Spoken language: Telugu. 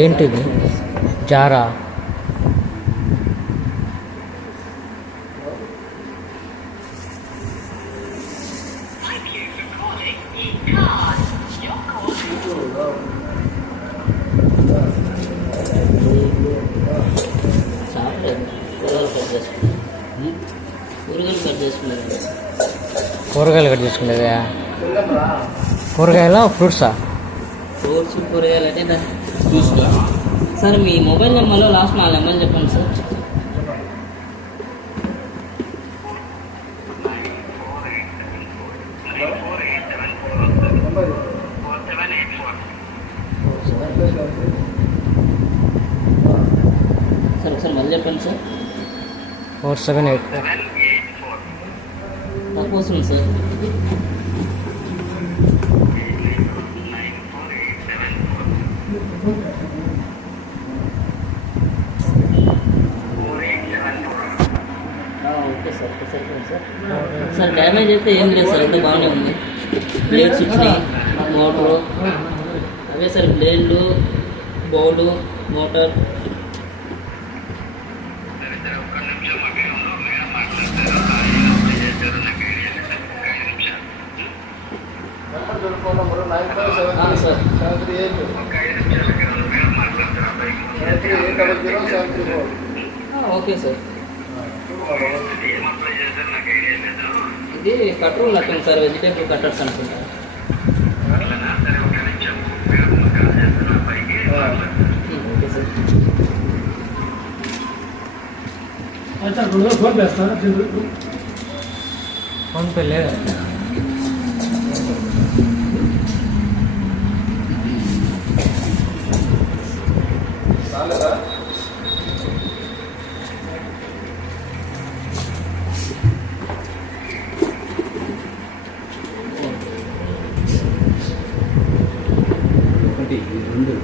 ఏంటిది జారా? కూరగాయలు కట్ చేసుకునేదా? కూరగాయల ఫ్రూట్సా? ఫ్రూట్స్ కూరగాయలు అంటే చూసుకో సార్. మీ మొబైల్ నెంబర్లో లాస్ట్ 4 నెంబర్లు చెప్పండి సార్. సార్ ఒకసారి మళ్ళీ చెప్పండి సార్. 4784. తక్కువ వస్తుంది సార్. ఓకే సార్, సరిపోయింది సార్. సార్ డ్యామేజ్ అయితే ఏం లేదు సార్, అంతా బాగానే ఉంది. ప్లేట్స్ వచ్చినాయి, మోటరు అవే సార్, బ్లేడ్లు, bowl, motor. Sir okay sir. ఇది కట్టర్ నచ్చండి సార్, వెజిటేబుల్ కట్టర్స్ అనుకుంటా. Okay sir. ఫోన్పే లేదా? ఒకటి 2